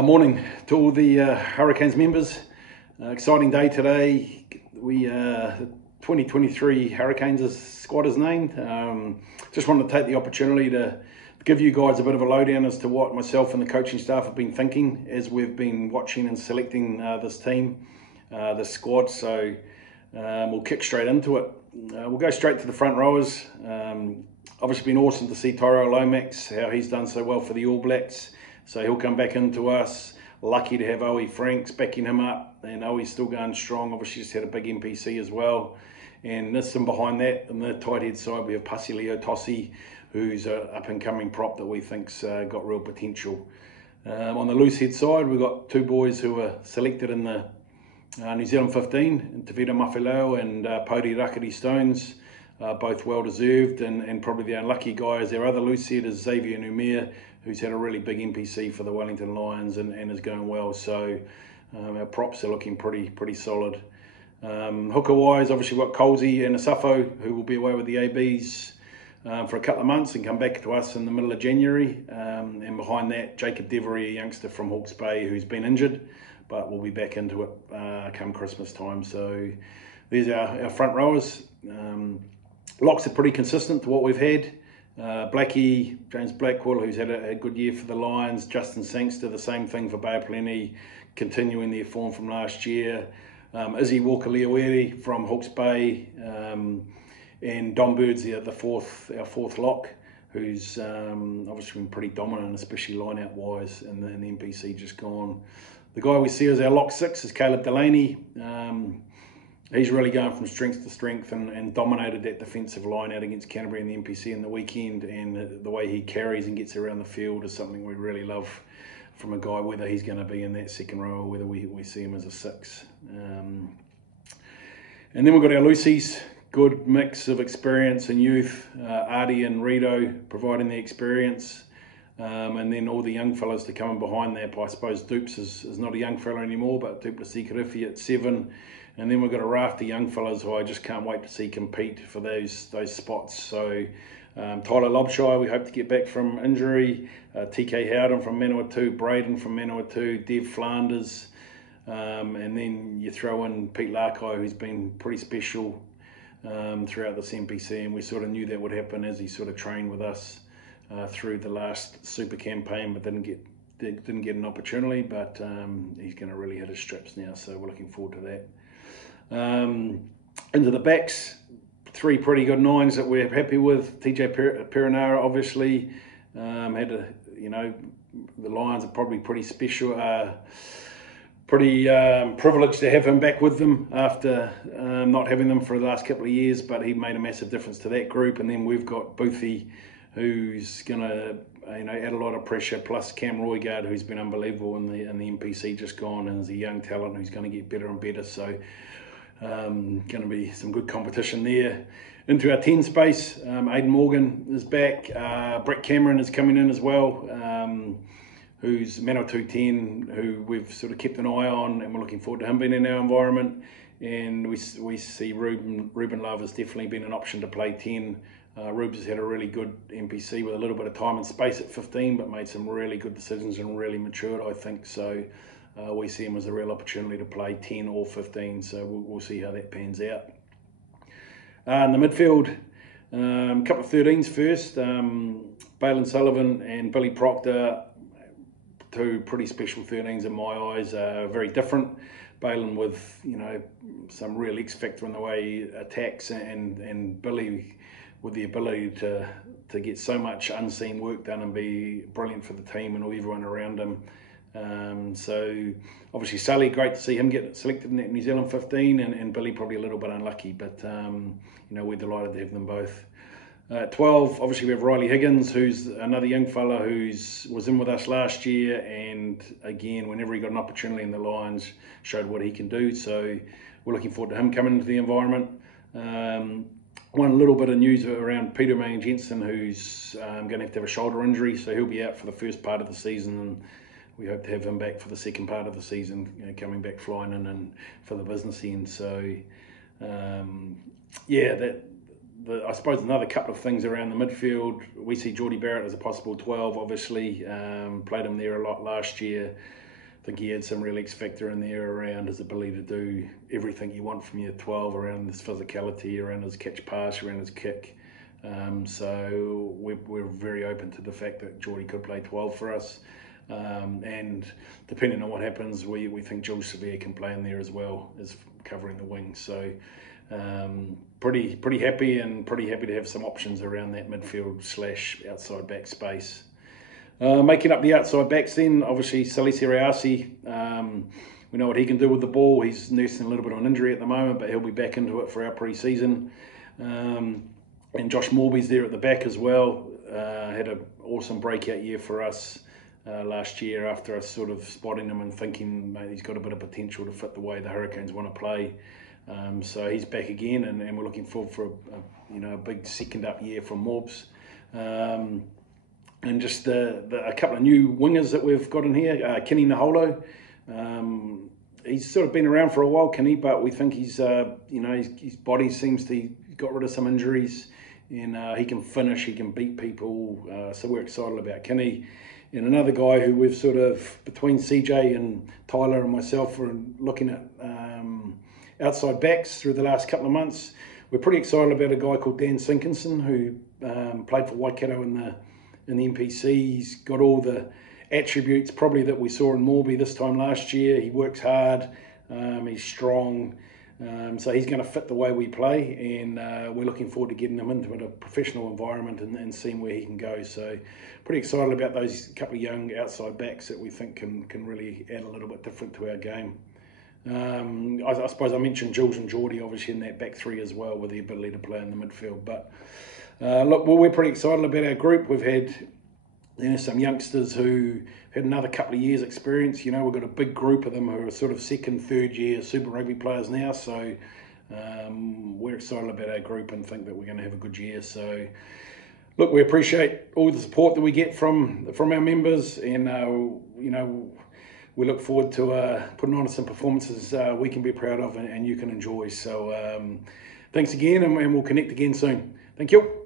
Morning to all the Hurricanes members. Exciting day today. We 2023 Hurricanes squad is named. Just wanted to take the opportunity to give you guys a bit of a lowdown as to what myself and the coaching staff have been thinking as we've been watching and selecting this team, this squad. So we'll kick straight into it. We'll go straight to the front rowers. Obviously been awesome to see Tyrell Lomax, how he's done so well for the All Blacks. So he'll come back into us. Lucky to have Owie Franks backing him up, and Owie's still going strong. Obviously just had a big NPC as well. And this and behind that, on the tight head side, we have Pasileo Tossi, who's an up-and-coming prop that we think's got real potential. On the loose head side, we've got two boys who were selected in the New Zealand 15, Tevita Mafileo and Pody Rakati Stones. Both well deserved, and probably the unlucky guy is our other loose head is Xavier Numere, who's had a really big NPC for the Wellington Lions and is going well. So our props are looking pretty solid. Hooker wise, obviously we've got Colsey and Asafo, who will be away with the ABs for a couple of months and come back to us in the middle of January. And behind that, Jacob Devery, a youngster from Hawke's Bay who's been injured, but we'll be back into it come Christmas time. So there's our front rowers. Locks are pretty consistent to what we've had. Blackie, James Blackwell, who's had a good year for the Lions. Justin Sangster, the same thing for Bay of Plenty, continuing their form from last year. Izzy Walker-Leawere from Hawke's Bay, and Don Bird's our fourth lock, who's obviously been pretty dominant, especially line-out wise, and the NPC just gone. The guy we see as our lock six is Caleb Delaney. He's really going from strength to strength and dominated that defensive line out against Canterbury in the NPC in the weekend, and the way he carries and gets around the field is something we really love from a guy, whether he's going to be in that second row or whether we see him as a six. And then we've got our loosies, good mix of experience and youth, Artie and Rito providing the experience, and then all the young fellas to come in behind that. I suppose Dupes is not a young fella anymore, but Duplessis Kirifi at 7. And then we've got a raft of young fellas who I just can't wait to see compete for those spots. So Tyler Lobshire, we hope to get back from injury. TK Howden from Manawatu, Braden from Manawatu, Dev Flanders. And then you throw in Pete Larkai, who's been pretty special throughout this NPC. And we sort of knew that would happen as he sort of trained with us through the last super campaign, but didn't get an opportunity. But he's going to really hit his straps now. So we're looking forward to that. Into the backs, 3 pretty good 9s that we're happy with. TJ Perenara obviously had the Lions are probably pretty special, pretty privileged to have him back with them after not having them for the last couple of years, but he made a massive difference to that group. And then we've got Boothie, who's going to add a lot of pressure, plus Cam Roygard, who's been unbelievable in the NPC just gone, and is a young talent who's going to get better and better. So going to be some good competition there. Into our 10 space, Aidan Morgan is back. Brett Cameron is coming in as well, who's Manawatu 10, who we've sort of kept an eye on, and we're looking forward to him being in our environment. And we see Ruben Love has definitely been an option to play 10. Rubes has had a really good NPC with a little bit of time and space at 15, but made some really good decisions and really matured, I think. So we see him as a real opportunity to play 10 or 15, so we'll see how that pans out. In the midfield, a couple of 13s first. Balin Sullivan and Billy Proctor, 2 pretty special 13s in my eyes, very different. Balin with some real X factor in the way he attacks, and Billy with the ability to get so much unseen work done and be brilliant for the team and everyone around him. So obviously Sully, great to see him get selected in that New Zealand 15, and Billy probably a little bit unlucky, but we're delighted to have them both. 12, obviously we have Riley Higgins, who's another young fella was in with us last year, and again, whenever he got an opportunity in the Lions, showed what he can do. So we're looking forward to him coming into the environment. One little bit of news around Peter Manning Jensen, who's going to have a shoulder injury, so he'll be out for the first part of the season, and we hope to have him back for the second part of the season, coming back flying in and for the business end. So I suppose another couple of things around the midfield. We see Jordie Barrett as a possible 12, obviously. Played him there a lot last year. I think he had some real X factor in there around his ability to do everything you want from your 12, around his physicality, around his catch pass, around his kick. So we're very open to the fact that Jordie could play 12 for us. And depending on what happens, we think Jules Severe can play in there as well as covering the wing. So pretty happy, and pretty happy to have some options around that midfield / outside back space. Making up the outside backs then, obviously Salesi Reasi. We know what he can do with the ball. He's nursing a little bit of an injury at the moment, but he'll be back into it for our pre-season. And Josh Morby's there at the back as well. Had an awesome breakout year for us last year after us sort of spotting him and thinking, mate, he's got a bit of potential to fit the way the Hurricanes want to play. So he's back again, and we're looking forward for a big second up year from Morbs. And just a couple of new wingers that we've got in here. Kenny Naholo. He's sort of been around for a while, Kenny, but we think he's his body seems to got rid of some injuries, and he can finish, he can beat people. So we're excited about Kenny. And another guy who we've sort of, between CJ and Tyler and myself, are looking at outside backs through the last couple of months. We're pretty excited about a guy called Dan Sinkinson, who played for Waikato in the NPC. He's got all the attributes probably that we saw in Morby this time last year. He works hard, he's strong, so he's going to fit the way we play, and we're looking forward to getting him into a professional environment and seeing where he can go. So pretty excited about those couple of young outside backs that we think can really add a little bit different to our game. I suppose I mentioned Jules and Jordie obviously in that back three as well, with the ability to play in the midfield. But look, we're pretty excited about our group. We've had some youngsters who had another couple of years experience. We've got a big group of them who are sort of second, third year Super Rugby players now. So we're excited about our group and think that we're going to have a good year. So look, we appreciate all the support that we get from our members, and we look forward to putting on some performances we can be proud of and you can enjoy. So thanks again, and we'll connect again soon. Thank you.